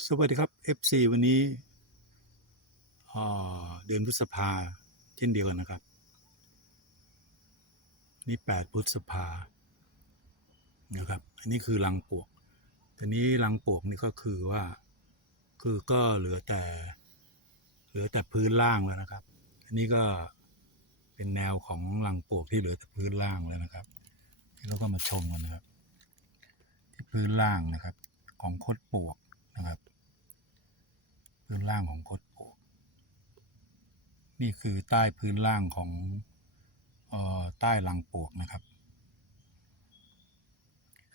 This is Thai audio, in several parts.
สวัสดีครับ FC วันนี้เดือนพฤษภาเช่นเดียวกันนะครับ นี่ 8 พฤษภานะครับ อันนี้คือรังปวกทีนี้รังปวกนี่ก็คือว่า คือก็เหลือแต่ เหลือแต่พื้นล่างแล้วนะครับ อันนี้ก็เป็นแนวของรังปวกที่เหลือแต่พื้นล่างแล้วนะครับเราก็มาชมกันนะครับ ที่พื้นล่างนะครับ ของคดปวก นะครับพื้นล่างของคดปวกนี่คือใต้พื้นล่างของออใต้รังปวกนะครับ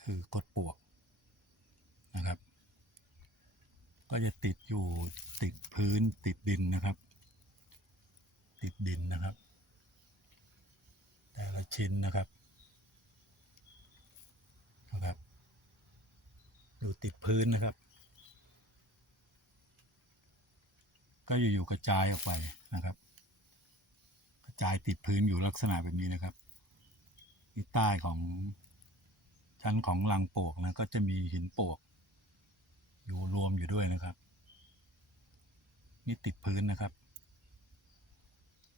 คือกดปวกนะครับ ก็จะติดอยู่ติดพื้นติดดินนะครับ ติดดินนะครับ แต่ละชิ้นนะครับนะครับ อยู่ติดพื้นนะครับ ก็อยู่ๆกระจายออกไปนะครับ กระจายติดพื้นอยู่ลักษณะแบบนี้นะครับที่ใต้ของชั้นของรังโปกนะก็จะมีหินโปก อยู่รวมอยู่ด้วยนะครับ นี่ติดพื้นนะครับ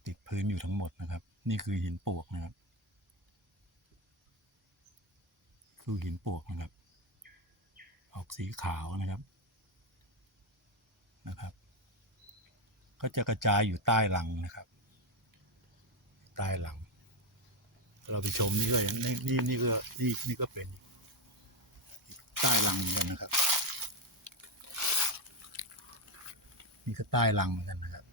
ติดพื้นอยู่ทั้งหมดนะครับ นี่คือหินโปกนะครับ คือหินโปกนะครับ ออกสีขาวนะครับนะครับ ก็จะกระจายอยู่ใต้หลังนะครับ ใต้หลัง เราไปชมนี่ก็อย่างนี่นี่นี่ก็นี่นี่ก็เป็นใต้หลังเหมือนกันนะครับ นี่ก็ใต้หลังเหมือนกันนะครับ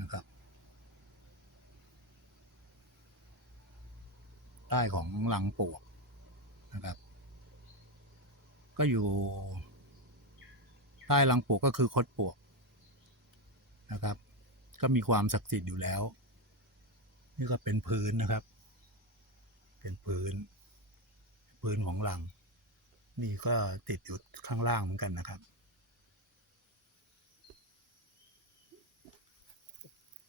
นะครับใต้ของหลังปวกนะครับ ก็อยู่ ต้ลังปวกก็คือคดปวกนะครับ ก็มีความศักดิ์สิทธิ์อยู่แล้ว นี่ก็เป็นพื้นนะครับ เป็นพื้น พื้นของลัง นี่ก็ติดอยู่ข้างล่างเหมือนกันนะครับ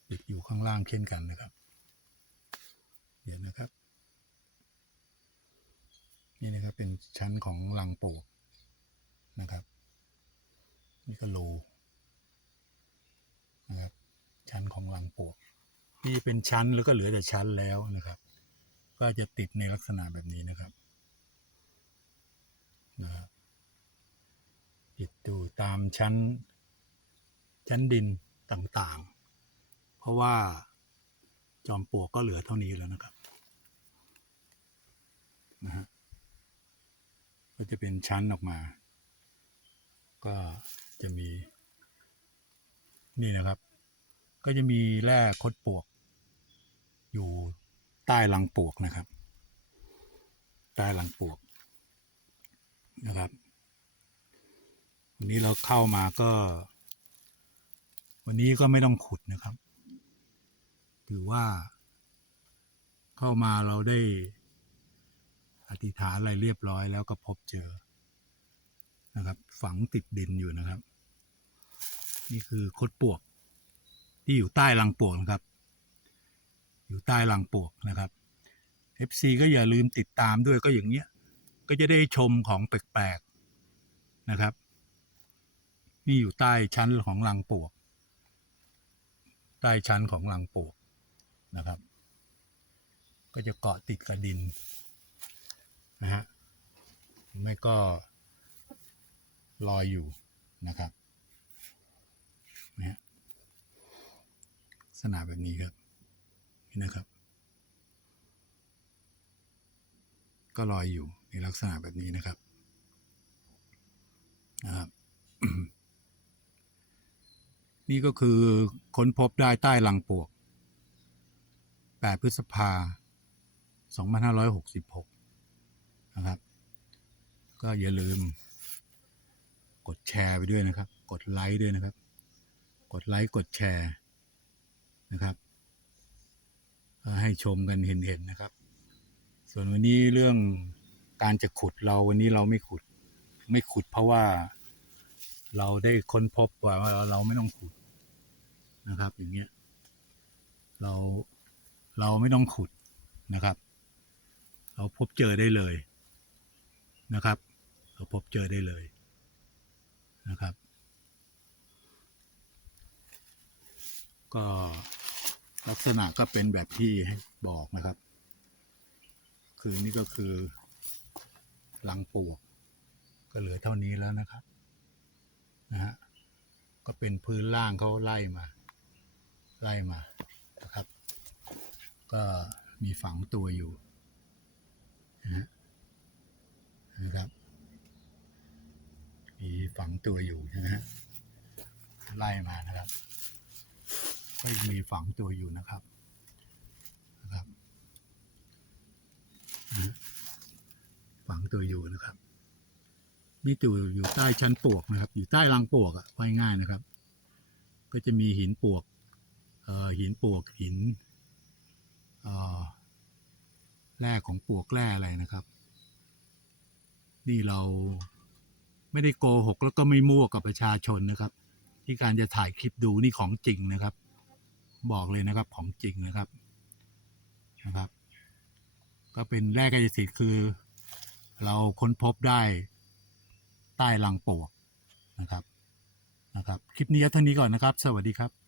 ติดอยู่ข้างล่างเช่นกันนะครับ เดี๋ยวนะครับ นี่นะครับเป็นชั้นของรังปลูกนะครับ นี่ก็โลนะครับชั้นของรังปลูกนี่เป็นชั้นแล้วก็เหลือแต่ชั้นแล้วนะครับ ก็จะติดในลักษณะแบบนี้นะครับนะครับติดอยู่ตามชั้น ชั้นดินต่างๆ เพราะว่าจอมปลวกก็เหลือเท่านี้แล้วนะครับนะฮะก็จะเป็นชั้นออกมา ก็จะมี นี่นะครับ ก็จะมีแร่คดปวก อยู่ใต้รังปวกนะครับ ใต้รังปวกนะครับ วันนี้เราเข้ามาก็ วันนี้ก็ไม่ต้องขุดนะครับ ถือว่า เข้ามาเราได้อธิษฐานอะไรเรียบร้อยแล้วก็พบเจอ นะครับ ฝังติดดินอยู่นะครับ นี่คือคดปวก ที่อยู่ใต้รังปวกนะครับ อยู่ใต้รังปวกนะครับ FC ก็อย่าลืมติดตามด้วยก็อย่างเงี้ย ก็จะได้ชมของแปลกๆนะครับ นี่อยู่ใต้ชั้นของรังปวก ใต้ชั้นของรังปวกนะครับ ก็จะเกาะติดกับดินนะฮะไม่ก็ ลอยอยู่นะครับนะฮะลักษณะแบบนี้ครับนี่นะครับ ก็ลอยอยู่ในลักษณะแบบนี้นะครับนะครับ นี่ก็คือค้นพบได้ใต้ลังปวก 8 พฤษภา 2566 นะครับ ก็อย่าลืม กดแชร์ไปด้วยนะครับ กดไลค์ด้วยนะครับ กดไลค์กดแชร์นะครับให้ชมกันเห็นๆนะครับ ส่วนวันนี้เรื่องการจะขุดเราวันนี้เราไม่ขุด ไม่ขุดเพราะว่าเราได้ค้นพบว่าเราเราไม่ต้องขุดนะครับ อย่างเงี้ยเราเราไม่ต้องขุดนะครับ เราพบเจอได้เลยนะครับ เราพบเจอได้เลย นะครับ ก็ลักษณะก็เป็นแบบที่บอกนะครับ คือนี่ก็คือลังปลวก ก็เหลือเท่านี้แล้วนะครับนะฮะก็เป็นพื้นล่างเขาไล่มาไล่มานะครับ ก็มีฝังตัวอยู่นะฮะนะครับ มีฝัง ตัวอยู่นะฮะไล่มานะครับ ก็ยังมีฝังตัวอยู่นะครับนะครับฝังตัวอยู่นะครับมีตัวอยู่ใต้ชั้นปลวกนะครับ อยู่ใต้รังปลวกอะว่ายง่ายนะครับ ก็จะมีหินปลวกเอ่อหินปลวกหินเอ่อแร่ของปลวกแร่อะไรนะครับ นี่เรา ไม่ได้โกหกแล้วก็ไม่มั่วกับประชาชนนะครับ ที่การจะถ่ายคลิปดูนี่ของจริงนะครับ บอกเลยนะครับของจริงนะครับนะครับ ก็เป็นแรกกายสิทธิ์คือ เราค้นพบได้ใต้รังปลวกนะครับนะครับ คลิปนี้เท่านี้ก่อนนะครับ สวัสดีครับ